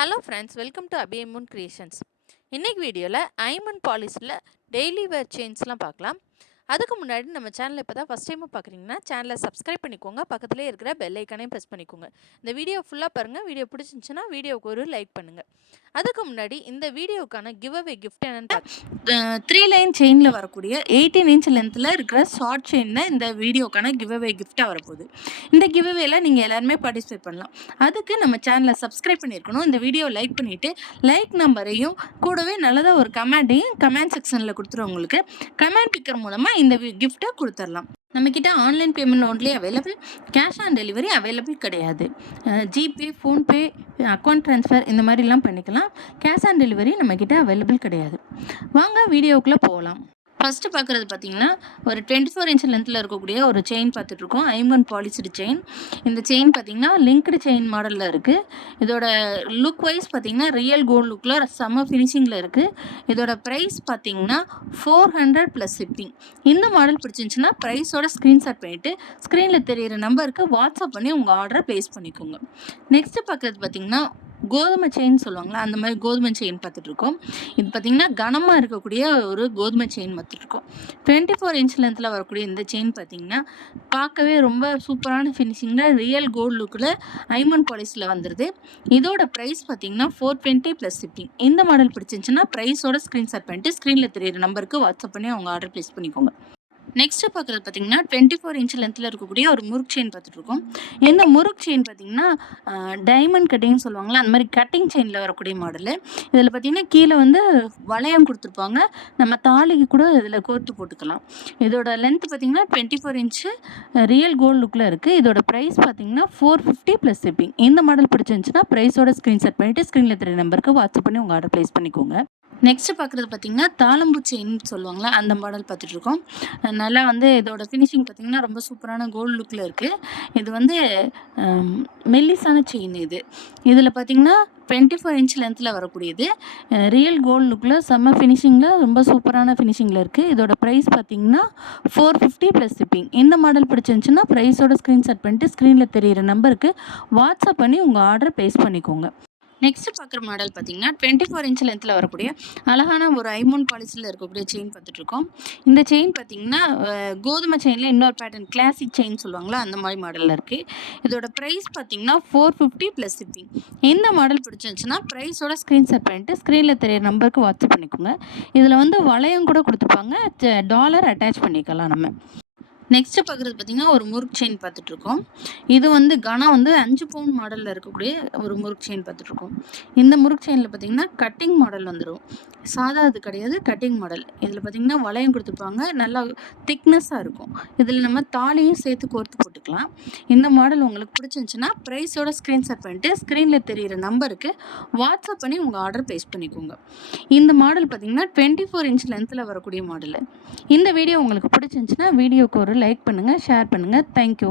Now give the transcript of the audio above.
Hello friends, welcome to அபியமூன் creations. இன்னைக்கு வீடியோவில் ஐமண்ட் பாலிஸில் டெய்லி வேர் செயின்ஸ்லாம் பார்க்கலாம். அதுக்கு முன்னாடி நம்ம சேனலை இப்போ தான் ஃபஸ்ட் டைமாக பார்க்குறீங்கன்னா சேனலை சப்ஸ்கிரைப் பண்ணிக்கோங்க. பக்கத்துலேயே இருக்கிற பெல் ஐக்கானையும் ப்ரெஸ் பண்ணிக்கோங்க. இந்த வீடியோ ஃபுல்லாக பாருங்கள். வீடியோ பிடிச்சிருந்துச்சுன்னா வீடியோவுக்கு ஒரு லைக் பண்ணுங்கள். அதுக்கு முன்னாடி இந்த வீடியோக்கான கிவ் அவே கிஃப்ட் என்னென்னு பார்த்து 3 லைன் செயினில் வரக்கூடிய 18 இன்ச் லென்த்தில் இருக்கிற ஷார்ட் செயின் தான் இந்த வீடியோக்கான கிவ் அவே கிஃப்ட்டாக வரப்போகுது. இந்த கிவ் அவேல நீங்கள் எல்லாருமே பார்ட்டிசிபேட் பண்ணலாம். அதுக்கு நம்ம சேனலை சப்ஸ்கிரைப் பண்ணியிருக்கணும். இந்த வீடியோ லைக் பண்ணிவிட்டு லைக் நம்பரையும் கூடவே நல்லதாக ஒரு கமெண்ட்டையும் கமெண்ட் செக்ஷனில் கொடுத்துருவோம். உங்களுக்கு கமெண்ட் பிக்கர் மூலமாக இந்த கிஃப்ட்டை கொடுத்துடலாம். நம்மக்கிட்ட online payment only available, cash on delivery available கிடையாது. ஜிபே, ஃபோன்பே, அக்கௌண்ட் ட்ரான்ஸ்ஃபர் இந்த மாதிரிலாம் பண்ணிக்கலாம். கேஷ் ஆன் டெலிவரி நம்மக்கிட்ட அவைலபிள் கிடையாது. வாங்க வீடியோக்குள்ளே போகலாம். ஃபஸ்ட்டு பார்க்குறது பார்த்தீங்கன்னா ஒரு 24 இன்ச் லென்த்தில் இருக்கக்கூடிய ஒரு செயின் பார்த்துட்ருக்கோம். ஐமண்ட் பாலிஸ்டு செயின். இந்த செயின் பார்த்தீங்கன்னா லிங்க்டு செயின் மாடலில் இருக்குது. இதோட லுக் வைஸ் பார்த்தீங்கன்னா ரியல் கோல்டு லுக்கில் செம்ம ஃபினிஷிங்கில் இருக்குது. இதோட ப்ரைஸ் பார்த்தீங்கன்னா 400 + ஷிப்பிங். இந்த மாடல் பிடிச்சிருந்துச்சுன்னா ப்ரைஸோட ஸ்க்ரீன்ஷாட் பண்ணிவிட்டு ஸ்க்ரீனில் தெரியிற நம்பருக்கு வாட்ஸ்அப் பண்ணி உங்கள் ஆர்டரை ப்ளேஸ் பண்ணிக்கோங்க. நெக்ஸ்ட்டு பார்க்குறது பார்த்தீங்கன்னா கோதுமை செயின் சொல்லுவாங்களா, அந்த மாதிரி கோதுமை செயின் பார்த்துட்ருக்கோம். இது பார்த்திங்கன்னா கனமாக இருக்கக்கூடிய ஒரு கோதுமை செயின் பார்த்துட்ருக்கோம். 24 இன்ச் லென்த்தில் வரக்கூடிய இந்த செயின் பார்த்திங்கன்னா பார்க்கவே ரொம்ப சூப்பரான ஃபினிஷிங்கில் ரியல் கோல்டு லுக்கில் ஐமண்ட் பாலிஸில் வந்துடுது. இதோட ப்ரைஸ் பார்த்திங்கன்னா 420 + ஷிப்பிங். இந்த மாடல் பிடிச்சிருந்துச்சுன்னா ப்ரைஸோட ஸ்க்ரீன்ஷாட் பண்ணிட்டு ஸ்க்ரீனில் தெரியிற நம்பருக்கு வாட்ஸ்அப் பண்ணி அவங்க ஆர்டர் ப்ளேஸ் பண்ணிக்கோங்க. நெக்ஸ்ட்டு பார்க்குறது பார்த்திங்கன்னா 24 இன்ச் லென்த்தில் இருக்கக்கூடிய ஒரு முறுக்கு செயின் பார்த்துட்ருக்கோம். இந்த முறுக்கு செயின் பார்த்திங்கன்னா டைமண்ட் கட்டிங்னு சொல்லுவாங்களா, அந்த மாதிரி கட்டிங் செயினில் வரக்கூடிய மாடலு. இதில் பார்த்திங்கன்னா கீழே வந்து வளையம் கொடுத்துருப்பாங்க. நம்ம தாலிக்கு கூட இதில் கோர்த்து போட்டுக்கலாம். இதோட லென்த் பார்த்திங்கன்னா 24 இன்ச்சு ரியல் கோல்டு லுக்கில் இருக்குது. இதோட ப்ரைஸ் பார்த்திங்கன்னா 450 + ஷிப்பிங். இந்த மாடல் பிடிச்சிருந்துச்சுன்னா ப்ரைஸோட ஸ்க்ரீன்ஷாட் பண்ணிவிட்டு ஸ்க்ரீனில் தெரிய நம்பருக்கு வாட்ஸ்அப் பண்ணி உங்கள் ஆர்டர் ப்ளேஸ் பண்ணிக்கோங்க. நெக்ஸ்ட்டு பார்க்குறது பார்த்திங்கன்னா தாளம்பூ செயின் சொல்லுவாங்களா, அந்த மாடல் பார்த்துட்ருக்கோம். நல்லா வந்து இதோட ஃபினிஷிங் பார்த்திங்கன்னா ரொம்ப சூப்பரான கோல்டு லுக்கில் இருக்குது. இது வந்து மெல்லிசான செயின். இதில் பார்த்திங்கன்னா 24 இன்ச் லென்த்தில் வரக்கூடியது. ரியல் கோல்டு லுக்கில் செம்ம ஃபினிஷிங்கில் ரொம்ப சூப்பரான ஃபினிஷிங்கில் இருக்குது. இதோட ப்ரைஸ் பார்த்திங்கன்னா 450 + ஷிப்பிங். இந்த மாடல் பிடிச்சிருந்துச்சுன்னா ப்ரைஸோட ஸ்க்ரீன்ஷாட் பண்ணிட்டு ஸ்க்ரீனில் தெரியிற நம்பருக்கு வாட்ஸ்அப் பண்ணி உங்கள் ஆர்டரை ப்ளேஸ் பண்ணிக்கோங்க. நெக்ஸ்ட்டு பார்க்குற மாடல் பார்த்திங்கன்னா 24 இன்ச் லென்த்தில் வரக்கூடிய அழகான ஒரு ஐமண்ட் பாலிஸில் இருக்கக்கூடிய செயின் பார்த்துட்ருக்கோம். இந்த செயின் பார்த்திங்கன்னா கோதுமை செயினில் இன்னொரு பேட்டர்ன் கிளாசிக் செயின் சொல்லுவாங்களா, அந்த மாதிரி மாடலில் இருக்குது. இதோட ப்ரைஸ் பார்த்திங்கன்னா 450 + ஷிப்பிங். இந்த மாடல் பிடிச்சிருந்துச்சுன்னா ப்ரைஸோட ஸ்க்ரீன்ஷாட் பண்ணிட்டு ஸ்க்ரீனில் தெரிய நம்பருக்கு வாட்ஸ்அப் பண்ணிக்கோங்க. இதில் வந்து வளையம் கூட கொடுத்துருப்பாங்க, டாலர் அட்டாச் பண்ணிக்கலாம் நம்ம. நெக்ஸ்ட்டு பார்க்குறது பார்த்திங்கன்னா ஒரு முறுக்கு செயின் பார்த்துட்ருக்கோம். இது வந்து கனம் வந்து 5 பவுன் மாடலில் இருக்கக்கூடிய ஒரு முறுக்கு செயின் பார்த்துட்ருக்கோம். இந்த முறுக்கு செயினில் பார்த்திங்கன்னா கட்டிங் மாடல் வந்துடும். சாதா இது கிடையாது, கட்டிங் மாடல். இதில் பார்த்திங்கன்னா வளையம் கொடுத்துருப்பாங்க, நல்லா திக்னஸாக இருக்கும். இதில் நம்ம தாலியும் சேர்த்து கோர்த்து போட்டுக்கலாம். இந்த மாடல் உங்களுக்கு பிடிச்சிருந்துச்சுன்னா ப்ரைஸோட ஸ்க்ரீன்ஷாட் பண்ணிட்டு ஸ்க்ரீனில் தெரியிற நம்பருக்கு வாட்ஸ்அப் பண்ணி உங்கள் ஆர்டர் ப்ளேஸ் பண்ணிக்கோங்க. இந்த மாடல் பார்த்திங்கன்னா 24 இன்ச் லென்த்தில் வரக்கூடிய மாடலு. இந்த வீடியோ உங்களுக்கு பிடிச்சிருந்துச்சுன்னா வீடியோக்கு ஒரு லைக் பண்ணுங்கள், ஷேர் பண்ணுங்கள். தேங்க்யூ.